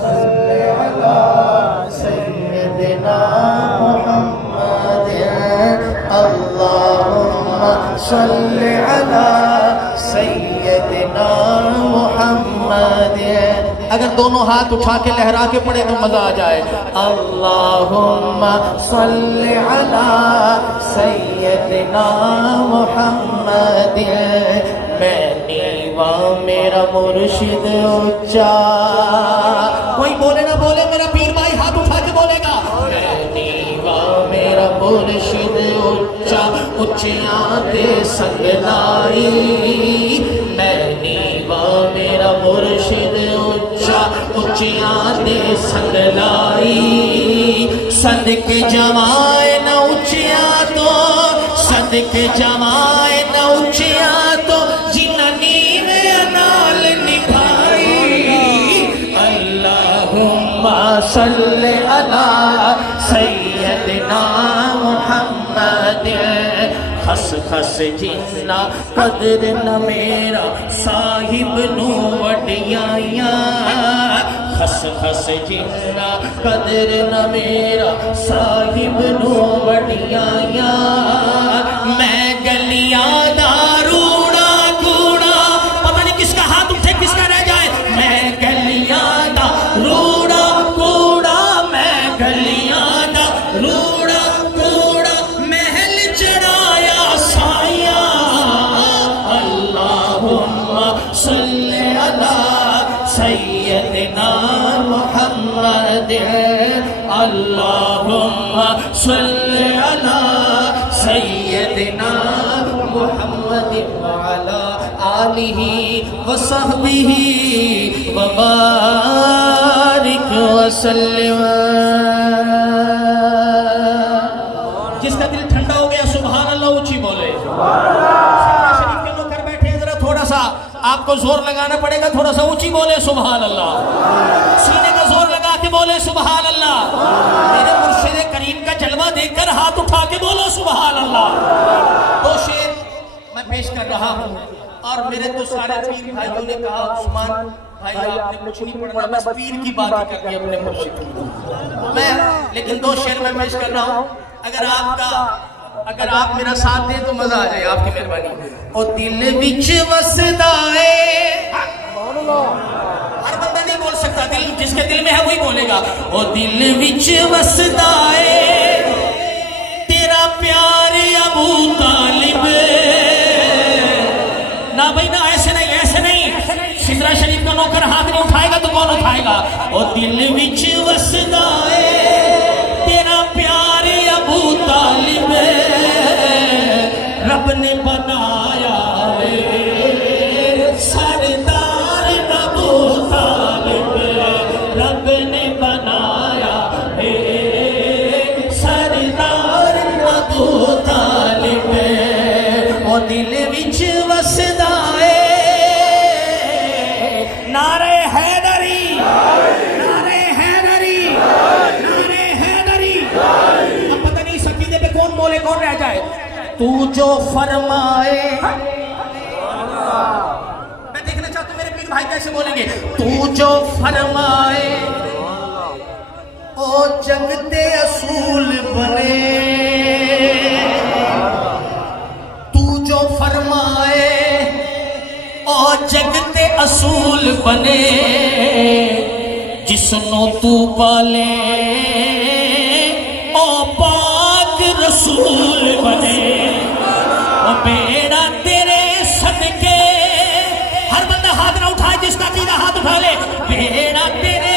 صلی علی سیدنا محمد اللہم صلی علی سیدنا محمد. اگر دونوں ہاتھ اٹھا کے لہرا کے پڑھے تو مزہ آ جائے. اللہم صلی علی سیدنا محمد. میں نیوا میرا مرشد اونچا. کوئی بولے نہ بولے میرا پیر بھائی ہاتھ اٹھا کے بولے گا. میں نیوا میرا مرشد اونچا اونچیاں تے سنگ لائی. میں نیوا میرا مرشد اونچا اونچیاں تے سنگ لائی. صدق جمائے نہ اونچیاں تو صدق جمائے نہ اونچیاں تو جنہ نیوے نال نبھائی. اللہم صلی علی سیدنا محمد. خس خس جنہ قدر نہ میرا صاحب نو وڈیائیاں. خس خس جنہ قدر نہ میرا صاحب نو وڈیائیاں. میں گلیاں دا روڑا کوڑا. پتہ نہیں کس کا ہاتھ اٹھے کس کا رہ جائے. میں گلیاں دا روڑا کوڑا. میں گلیاں دا روڑا کوڑا محل چڑھایا سایہ. اللہم صلی علی سیدنا محمد. اللہم صلی علی سیدنا محمد وعلی آلہ وصحبہ وبارک وسلم. جس کا دل ٹھنڈا ہو گیا سبحان اللہ اونچی بولے. شریف کے لوگ کر بیٹھے ہیں ذرا تھوڑا سا آپ کو زور لگانا پڑے گا. تھوڑا سا اونچی بولے سبحان اللہ. سینے کا زور لگا کے بولے سبحان اللہ. میرے مرشد کریم کا جلوہ دیکھ کر ہاتھ اٹھا کے بولو سبحان اللہ. دو شعر میں پیش کر رہا ہوں اور میرے تو سارے پیر بھائیوں نے کہا عثمان بھائی آپ نے کچھ نہیں پڑھنا بس پیر کی بات کر کے اپنے مرشد میں. لیکن دو شعر میں پیش کر رہا ہوں. اگر آپ میرا ساتھ دیں تو مزہ آ جائے آپ کی مہربانی. او دل وچ وسدا ہے. ہر بندہ نہیں بول سکتا. دل جس کے دل میں ہے وہی بولے گا. او دل وچ وسدا ہے تیرا پیار ابو طالب. نہ بھائی نہ ایسے نہیں ایسے نہیں. سدرا شریف کا نوکر ہاتھ نہیں اٹھائے گا تو کون اٹھائے گا. او دل وچ وسدا ہے تیرا پیار ابو طالب. رب نے بنایا ہے سردار ابو طالب. رب نے بنایا ہے سردار ابو طالب. او دل وچ وسدا ہے نعرہ حیدری نعرہ حیدری نعرہ حیدری. اب پتہ نہیں سکیدے پہ کون بولے کون رہ جائے. تو جو فرمائے. میں دیکھنا چاہتا ہوں میرے پیر بھائی کیسے بولیں گے. تو جو فرمائے او جگتے اصول بنے. تو جو فرمائے او جگتے اصول بنے. جس نو تو پالے او پاک رسول بنے. او بیڑا تیرے صدقے. ہر بندہ ہاتھ نہ اٹھائے جس کا عقیدہ ہاتھ اٹھا لے. بیڑا تیرے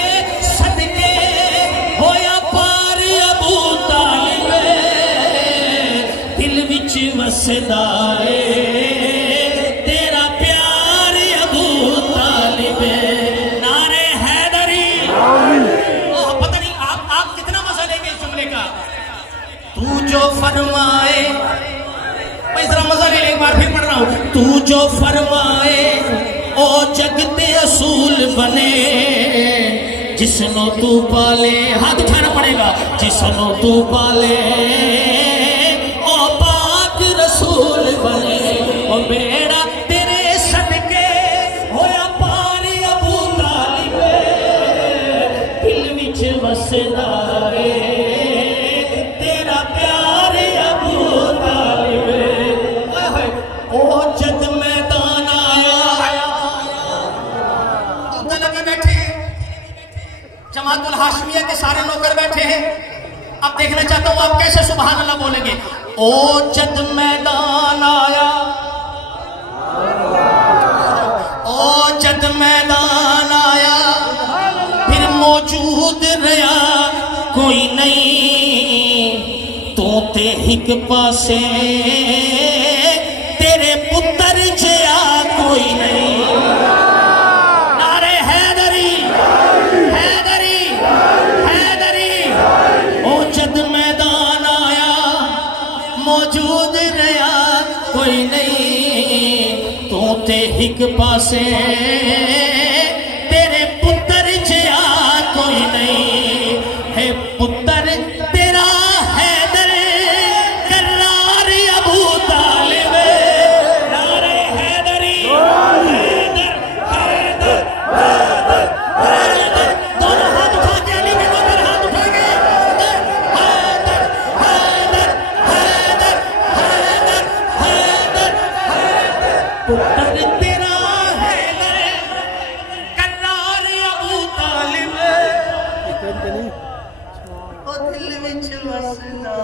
صدقے ہویا پار ابو طالب. دل وچ وسدا ہے تیرا پیار ابو طالب. نعرہ حیدری. پتہ نہیں آپ کتنا مزہ لیں گے اس جملے کا. تو جو فرمائے. میں ذرا مزہ لے ایک بار پھر پڑھ رہا ہوں. تو جو فرمائے او جگتے اصول بنے. جس نو تو پالے. ہاتھ اٹھانا پڑے گا. جس نو تو پالے او پاک رسول بنے. او بیڑا تیرے صدقے ہویا پار ابو طالب. وسدا ہے تیرا پیار ابو طالب او جد میدان آیا عبداللہ نبی بیٹھے ہیں جماعت الہاشمیہ کے سارے نوکر بیٹھے ہیں اب دیکھنا چاہتا ہوں آپ کیسے سبحان اللہ بولیں گے او جد میدان آیا او جد میدان آیا پھر موجود رہا کوئی نہیں تو تے ہک پاسے تیرے پتر جیا کوئی نہیں نعرے حیدری حیدری حیدری او جد میدان آیا موجود رہا کوئی نہیں تو تے ہک پاسے تیرے پتر جیا کوئی نہیں ہے پتر تیرا حیدر کرار ابو طالب نعرہ حیدری حیدر حیدر حیدر حیدر دونوں ہاتھ اٹھا کے علی کے نوکر ہاتھ اٹھا کے حیدر حیدر حیدر حیدر حیدر حیدر پتر تیرا حیدر کرار ابو طالب او دل وچ وسدا